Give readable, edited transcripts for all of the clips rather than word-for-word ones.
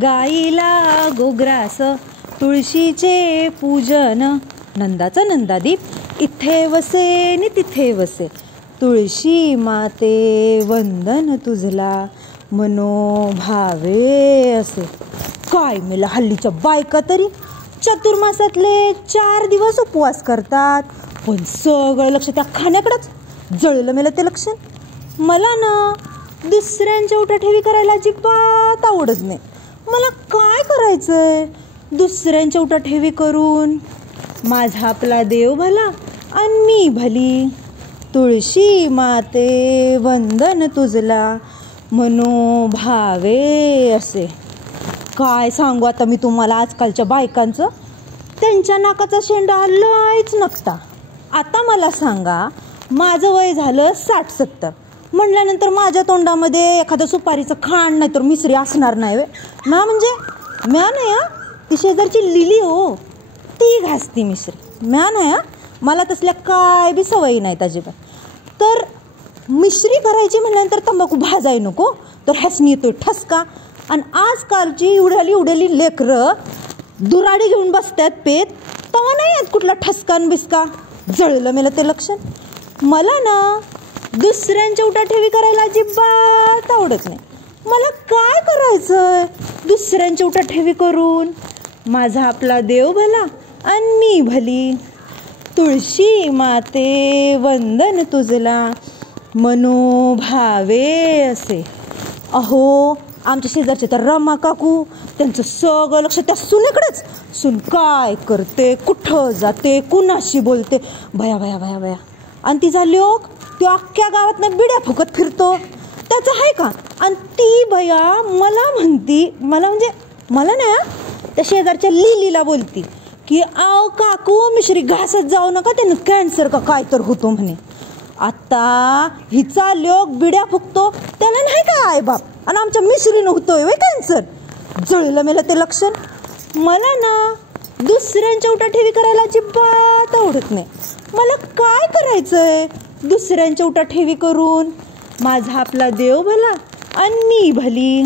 गाईला गोग्रास तुळशीचे पूजन, नंदाचा नंदादीप इथे वसे नि तिथे वसे. तुळशी माते वंदन तुझला मनोभावे असे. काय मेला हल्लीच्या बायका तरी चतुर्मासातले 4 दिवस उपवास करतात, पण सगळं लक्ष त्या खाण्याकडेच. जळलं मेलं ते लक्षण. मला ना दुसऱ्यांच्या उठाठेवी करायला अजिबात आवडत नाही. मला काय करायचंय दुसऱ्यांच्या उठाठेवी करून? माझा आपला देव भला आणि मी भली. तुळशी माते वंदन तुझला मनोभावे असे. काय सांगू आता मी तुम्हाला आजकालच्या बायकांचं. त्यांच्या नाकाचा शेंडा लयच नकता. आता मला सांगा, माझं वय झालं 60-70 म्हणल्यानंतर माझ्या तोंडामध्ये एखादं सुपारीचं खांड नाही तर मिसरी असणार नाही. म्या म्हणजे म्या नाही हा, ती शेजारची लिली हो, ती घासती मिसरी. म्या नाही हा, मला तसल्या काय बी सवयी नाहीत अजिबात. तर मिश्री करायची म्हणल्यानंतर तंबाखू भाजाय नको, तर हसणी येतोय ठसका. आणि आजकालची उडाली लेकरं दुराडी घेऊन बसतात पेत, तेव्हा नाही आहेत कुठला ठसकान बिस्का. जळलं मेलं ते लक्षण. मला ना दुसऱ्यांच्या उठाठेवी करायला अजिबात आवडत नाही. मला काय करायचंय दुसऱ्यांच्या उठाठेवी करून? माझा आपला देव भला आणि मी भली. तुळशी माते वंदन तुझला मनोभावे असे. अहो, आमच्या शेजारचे तर रमा काकू, त्यांचं सगळं लक्ष त्या सुनेकडेच. सून काय करते, कुठं जाते, कुणाशी बोलते, भया भया भया भया. आणि तिचा लोक तो अख्ख्या गावातनं बिड्या फुकत फिरतो, त्याचं आहे का? आणि ती भया मला म्हणती, मला म्हणजे मला नाही, त्या शेजारच्या लिलीला बोलती की आव काकू मिश्री घासत जाऊ नका, त्यानं कॅन्सर का काय तर होतो म्हणे. आता हिचा लोक बिड्या फुकतो, त्याला नाही का आई बाप, आणि आमच्या मिश्रीनं होतोय वे कॅन्सर. जळलं मेलं ते लक्षण. मला ना दुसऱ्यांच्या उठाठेवी करायला अजिबात आवडत नाही. मला काय करायचंय दुसऱ्यांच्या उठाठेवी करून? माझा आपला देव भला आणि मी भली.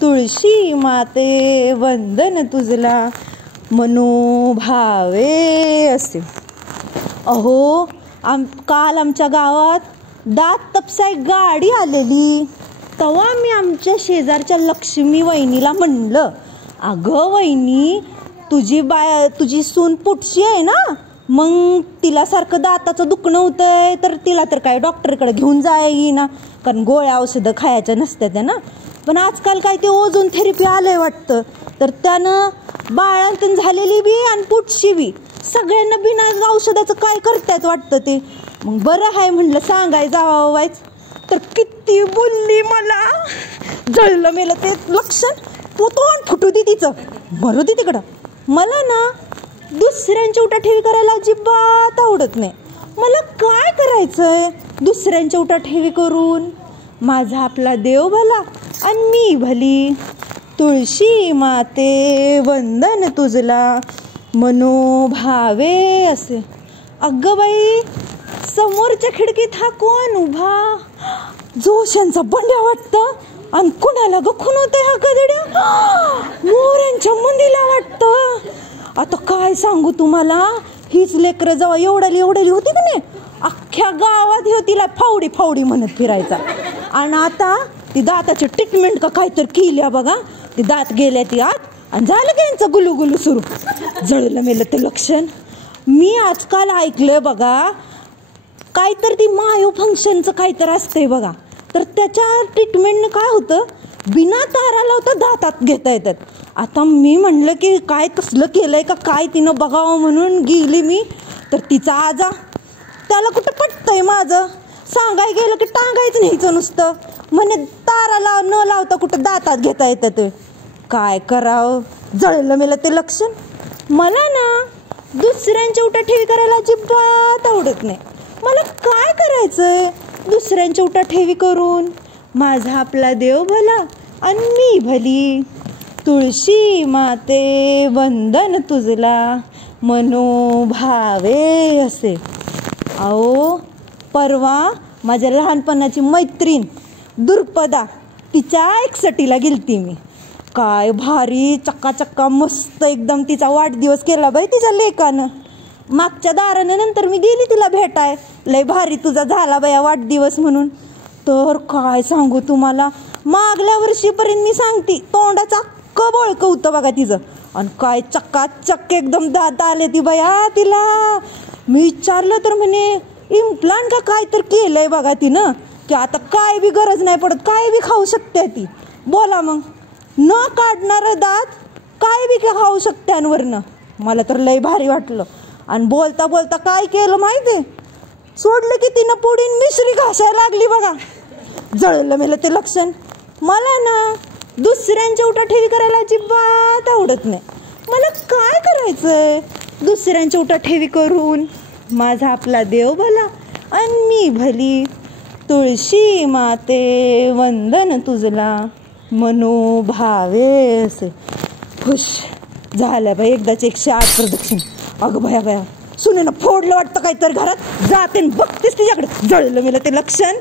तुळशी माते वंदन तुझला मनोभावे असे. अहो, काल आमच्या गावात दात तपसाय गाडी आलेली, तेव्हा मी आमच्या शेजारच्या लक्ष्मी वहिनीला म्हणलं, अगं वहिनी, तुझी सून पुटशी आहे ना, मग तिला सारखं दाताचं दुखणं होतंय, तर तिला तर काय डॉक्टरकडे घेऊन जाई ना, कारण गोळ्या औषधं खायच्या नसत्या ना. पण आजकाल काय ते ओझोन थेरपी आलंय वाटतं, तर त्यानं बाळांतून झालेली बी आणि पुटशी बी सगळ्यांना बिना औषधाचं काय करतायत वाटतं ते. मग बरं आहे म्हणलं सांगाय जावायच, तर किती बोलली मला. जळलं मेलं ते लक्षण. तोंड फुटू दे तिचं, भरू दे तिकडं. मला ना दुसऱ्यांच्या उठाठेवी करायला अजिबात आवडत नाही. मला काय करायचंय दुसऱ्यांच्या उठाठेवी करून? माझा आपला देव भला आणि मी भली. तुळशी माते वंदन तुझला मनोभावे असे. अगं बाई, समोरच्या खिडकीत हा कोण उभा? जोशांचा बंड्या वाटतं. आणि कुणाला गखून होते हा गदड्या? मोऱ्यांच्या मंदीला वाटतं. आता काय सांगू तुम्हाला, हीच लेकरं जेव्हा एवढाली होती की नाही, अख्ख्या गावात हे तिला फावडी फावडी म्हणत फिरायचा. आणि आता ती दाताची ट्रीटमेंट का काहीतरी केल्या बघा, ती दात गेल्या ती आत आणि झालं की यांचं गुलू सुरू. जळलं मेलं ते लक्षण. मी आजकाल ऐकलंय बघा, काहीतरी ती मायो फंक्शनचं काहीतरी असतंय बघा, तर त्याच्या ट्रीटमेंटनं काय होतं, बिना तारा लावता दातात घेता येतात. आता मी म्हणलं की काय कसलं केलंय का काय तिनं बघावं म्हणून गेली मी, तर तिचा आजा, त्याला कुठं पटतंय माझं. सांगाय गेलं की टांगायचं न्यायचं नुसतं, म्हणे तारा न लावता कुठं दातात घेता येतं ते. काय करावं, जळलं मेलं ते लक्षण. मला ना दुसऱ्यांच्या उठाठेवी करायला अजिबात आवडत नाही. मला काय करायचंय दुसऱ्यांच्या उठाठेवी करून? माझा आपला देव भला आणि मी भली. तुळशी माते वंदन तुझला मनोभावे असे. अहो, परवा माझ्या लहानपणाची मैत्रीण दुर्पदा, तिच्या एकसटीला गेलती मी. काय भारी चक्का मस्त एकदम तिचा वाढदिवस केला बाई तिच्या लेकानं. मागच्या दाराने नंतर मी गेली तिला भेटाय, लय भारी तुझा झाला बाया वाढदिवस म्हणून. तर काय सांगू तुम्हाला, मागल्या वर्षीपर्यंत मी सांगते तोंडाचा अख्खं बोळकं होतं बघा तिचं. आणि काय चक्काचक्क एकदम दात आले ती बया तिला. मी विचारलं तर म्हणे इम्प्लांट का काय तर केलंय बघा तिनं, की आता काय बी गरज नाही पडत, काय बी खाऊ शकते ती. बोला मग, न काढणारं दात काय बी खाऊ शकते वरनं. मला तर लय भारी वाटलं. आणि बोलता बोलता काय केलं माहिती, सोडलं की तिनं पुढीन मिश्री घासायला लागली बघा. जळलं मेलं ते लक्षण. मला ना दुसऱ्यांच्या उठाठेवी करायला अजिबात आवडत नाही. मला काय करायचंय दुसऱ्यांच्या उठाठेवी करून. माझा आपला देव भला आणि मी भली. तुळशी माते वंदन तुझला मनोभावे असे. खुश झालं बाई एकदाच 108 प्रदक्षिण. अगं बया सुनेनं फोडलं वाटतं काहीतरी घरात. जाते बघतेस तिच्याकडे. जळलं मेलं ते लक्षण.